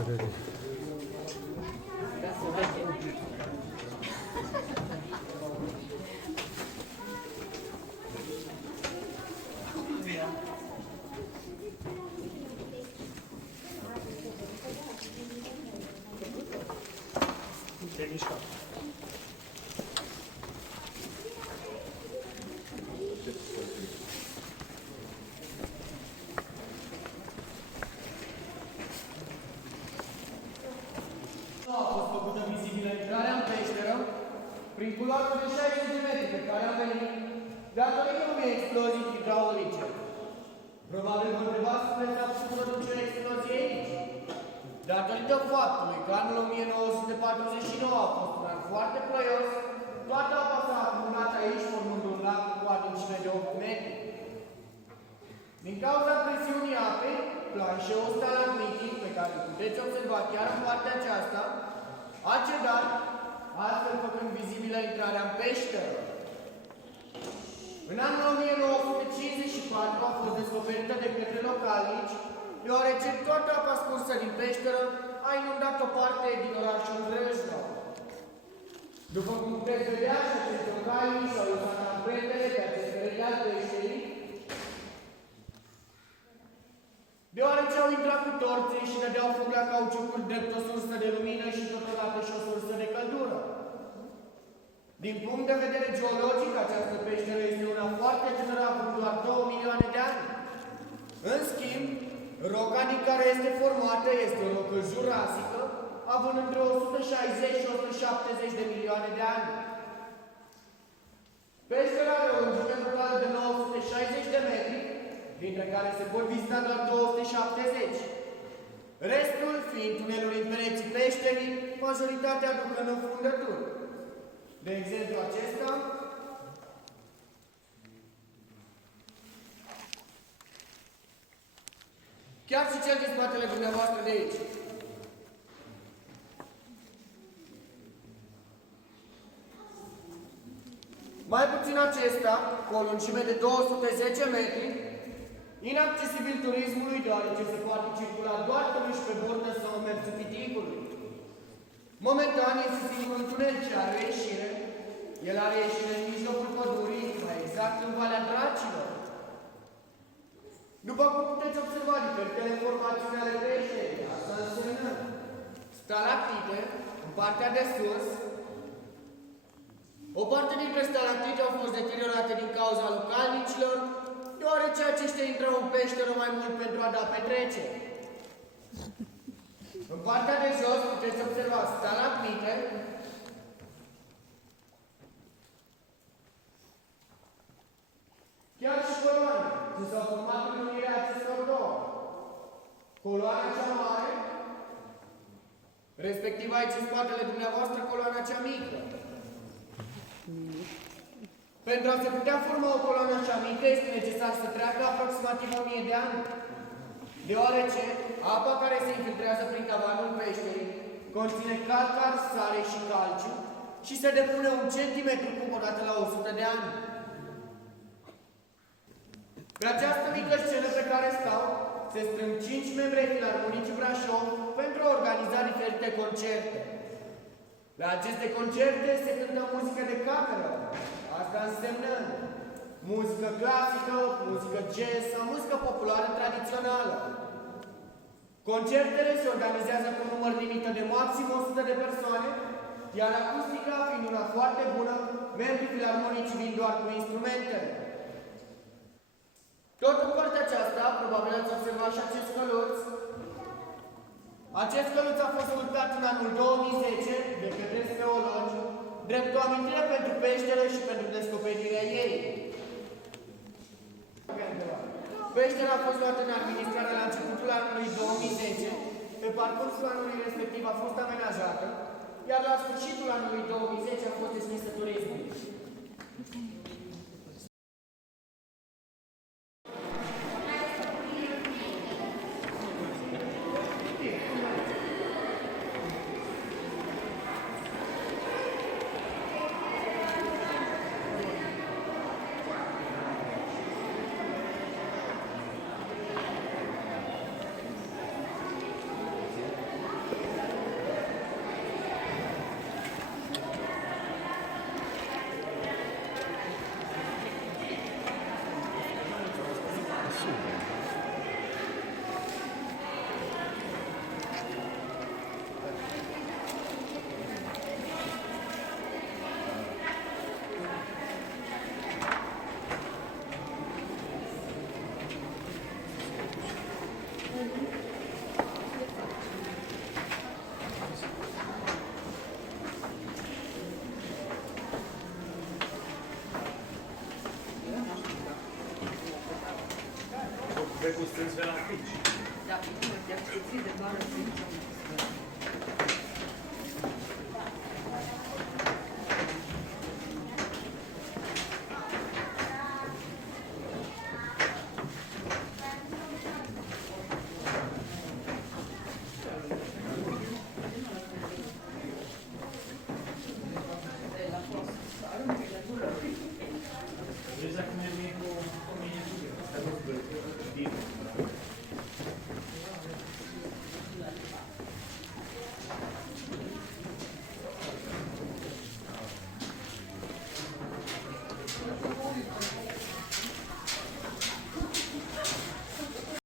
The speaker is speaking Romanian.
A fost făcută vizibilă intrarea în peșteră prin culoarul de 60 de metri pe care am venit datorită unei explozii hidraulice. Probabil vă întrebați cum s-a putut produce o explozie aici. Datorită faptului că anul 1949 a fost un an foarte ploios, toată apa s-a acumulat aici formând un lac cu adâncime de 8 metri. Din cauza presiunii apei, planșeul stalagmitic, pe care îl puteți observa chiar în partea aceasta, a cedat, astfel făcând vizibilă intrarea în peșteră. În anul 1954 a fost descoperită de către localnici, deoarece toată apa scursă din peșteră a inundat o parte din orașul Râșnău. După cum puteți vedea, și acești localnici au uzat amprentele pe acest perete al peșterii, deoarece au intrat cu torțe și dădeau foc la cauciucuri drept o sursă de lumină și totodată și o sursă de căldură. Din punct de vedere geologic, această peșteră este una foarte tânără, având doar 2 milioane de ani. În schimb, roca din care este formată este o rocă jurasică, având între 160 și 170 de milioane de ani. Peștera are o lungime totală de 960 de metri, dintre care se pot vizita doar 270. Restul fiind tuneluri în pereții peșterii, majoritatea ducând în fundături. De exemplu acesta, chiar și cel din spatele dumneavoastră de aici. Mai puțin acesta, cu o lungime de 210 metri, inaccesibil turismului, deoarece se poate circula doar tăluși pe bordă sau în mersul piticului. Momentan este singurul tunel ce are ieșire. El are ieșire în mijlocul pădurii, mai exact în Valea Dracilor. După cum puteți observa diferitele formațiuni ale peșterii, asta înseamnă stalactite în partea de sus. O parte dintre stalactite au fost deteriorate din cauza localnicilor, deoarece aceștia intrau în peșteră mai mult pentru a da petrecere. În partea de jos puteți observa stalagmite, chiar și coloane, ce s-au format în unirea acestor două. Coloana cea mare, respectiv aici în spatele dumneavoastră, coloana cea mică. Pentru a se putea forma o coloană așa mică, este necesar să treacă aproximativ 1000 de ani, deoarece apa care se infiltrează prin tavanul peșterii conține calcar, sare și calciu și se depune 1 centimetru cub odată la 100 de ani. Pe această mică scenă pe care stau, se strâng 5 membri ai Filarmoniei Brașov pentru a organiza diferite concerte. La aceste concerte se cântă muzică de cameră, asta însemnând muzică clasică, muzică jazz sau muzică populară tradițională. Concertele se organizează cu un număr limită de maxim 100 de persoane, iar acustica fiind una foarte bună, membrii filarmonici vin doar cu instrumentele. Tot în partea aceasta, probabil ați observat și acest căluț. Acest căluț a fost sculptat în anul 2010 de către speologi, drept o amintire pentru peșteră și pentru descoperirea ei. Peștera a fost luată în administrare la începutul anului 2010, pe parcursul anului respectiv a fost amenajată, iar la sfârșitul anului 2010 a fost deschisă turismului. cu stânzele la pici. Da, bine, te-aș știți de bară să intrăm în